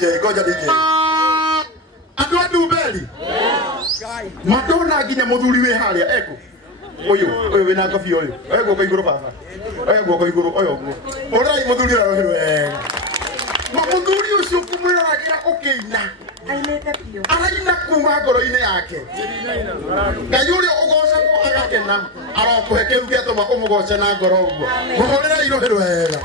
goja DJ. Adu beli. Madonna ginya muthuri we haria eko. Oyo wina kofi oyo. Oyo go iguru baba. Oyo go iguru oyo go. Orai muthuri we. Muthuri ucio kumuragira okeina. Ainete pio. Araina kuma ngoro-ini yake. Ngai uria ugoca ko agakena. Arokuhe kiu giatuma umugoce na ngoro uguo. Muhorera irohero wega.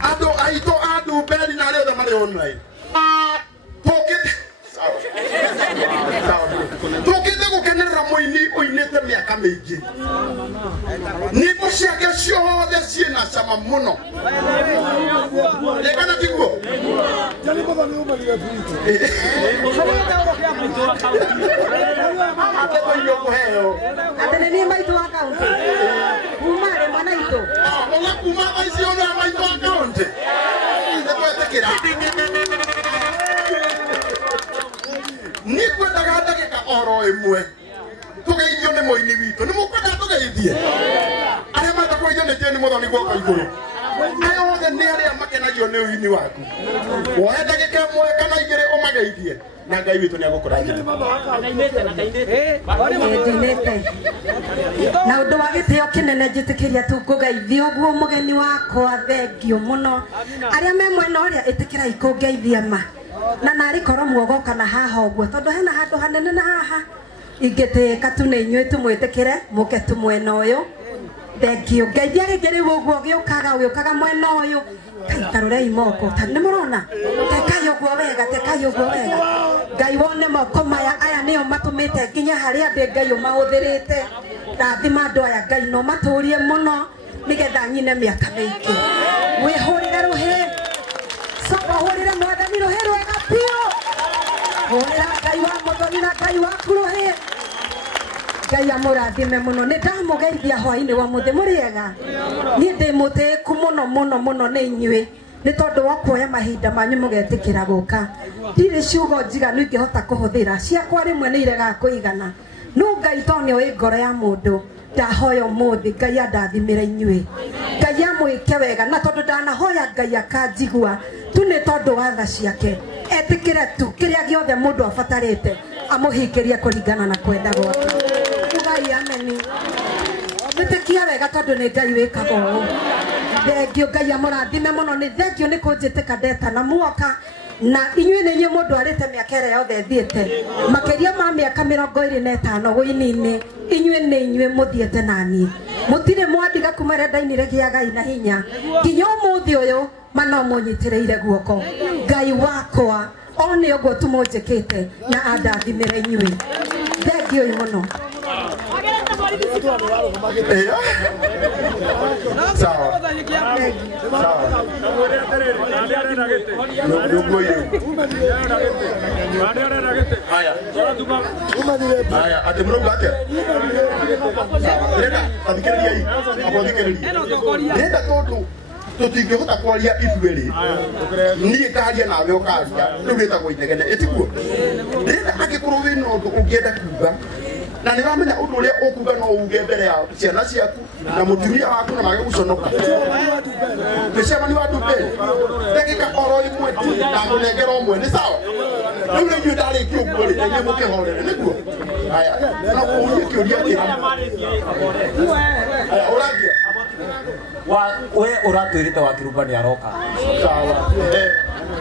Ando aito adu beli na leo mari online. Tokite gukenera muini uinete miaka mingi. Nyimbo ciake ciothe ciina cama muno. Lekana tiguo. Atene ni maitu account. Umare manaito. Ola kuma maisiona maitu account. Ndekwetekera. Nikwe daga oro imwe. Tugeithio ni muini witu. Ni mukwenda tugeithie. Aria matakwija ni tieni muthoni gwaka iguru. Ayo othe ni aria makenagio ni uini waku. Woe dagika imwe kana igire umageithie. Na Ngai witu ni agukurathima. Ndinete. Na undu wa gitio kinene njitikiria tu kugeithio guo mugeni wakwa thengio muno. Aria me mwena uria itikira ikungeithia ma. Na nari koro muogoka na haha uguo tondu hena handu hanene na haha ingiteka tu ni inyue tumwitikire muke tu mwena uyu thengio ngeithia ringi riu uguo giukaga mwena uyu kaitarurei moko ni murona tekai uguo wega Ngai wone moko maya aya nio matumite nginya haria ndi Ngai umahũthĩrĩte rathima andu aya Ngai no maturie muno nigetha nyine miaka mingi wihurire ruhi Soko horira mwathani rohero wega pio. Horira Ngai wa muthoni na Ngai wa kurohe. Ngai amurathime muno ni ndamugeithia hwaini wa muthe muriega. Ni ndimuteku muno ni inyue. Ni tondu wa kuoya mahinda manyu mugetikira guka. Ndire ciugo njiganu ingihota kuhuthira ciakwa rimwe ni irega kuigana. No Ngai tonio i ngoro ya mundu. Ndahoya umuthi Ngai andathimire inyue. Ngai amwike wega na tondu ndanahoya Ngai akanjigua tu ni tondu wa tha ciake etikire tu kiria giothe mundu abatarite amuhingirie kuringana na kwenda gwake. Ngai ameni. Nitikia wega tondu ni Ngai wikaga uu. Thengio Ngai amurathime muno ni thengio ni kunjitika ndeta na muoka na inyue ni inyue mundu arite miaka ĩrĩa yothe thiete makiria ma miaka 25 guini-ini inyue ni inyue muthiete nani mutire mwandiga kuma renda-inĩ gia Ngai na hinya nginya umuthi uyu mano munyitireire guoko Ngai wakwa one uguo tumunjikite na andathimire inyue thengio muno. Sawa. Haya, ati mrogo ate. Renda, athikiriria hii. Athikiriria. Renda tondu tutingihota kwaria ithueri. Niĩ ngaria nawe ũkaria. Rĩu rĩtagwo inegene. Ĩtiguo. Renda angĩkorwo wĩna ũndũ ũngĩenda kuuga na ni wamenya undu uria ukuga no uge mbere ya ciana ciaku na mutumia waku na mage guconoka nisema ni watu mbere dakika oro imwe na munengera umwe ni sawa riu ni nyu ndari kiugo ri ni mukihorere niguo haya na kuuria kiuria kira haya uragia we uratwirite wa kirubani aroka sawa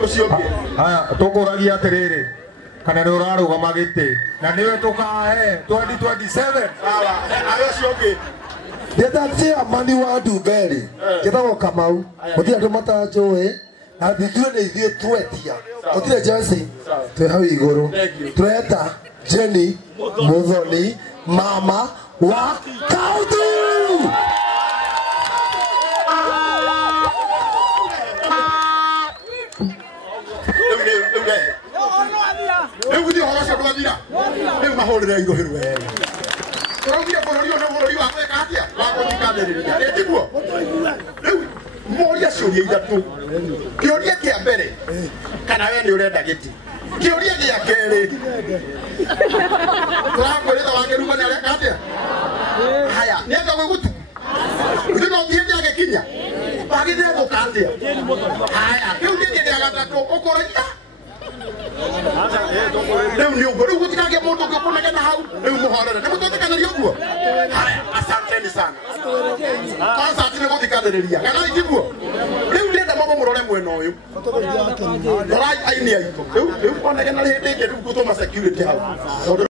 ucio ngi haya tukuragia atiriri kana ni urarugama giti na niwe tukahe 2027 sawa ayo cio Ndetatia mani wa Ndungeri getagwo Kamau mutia andu matanjui na thithue ni ithie twetia mutire Jesse twe hau iguru tweta Jenny Muthoni mama wa kaunti Ewu di hora cia ndwathira. Riu mahurire irohiru wega. Turathire bururi ona bururi wa gweka atia wa kuthikathiriria. Etiguo. Riu moria ciuria ithatu. Kiuria kia mbere kana we ni urenda giti. Kiuria gia keri. Turakwirita wakiruga ni areka atia. Haya, nienda gugutu. Ndio no thiende agekinya. Bagithire gukatia. Haya, kiuria ukoragia leo ni ugo gutikange mundu ngikuna na hau leo muhorere ni mutotekanaria uguo haya asanteni sana kwanza atine guthikaniria kana igiguo leo ndenda mabo murore mwena uyu rorai aini aito leo onege na hindi ngeru gutuma security hau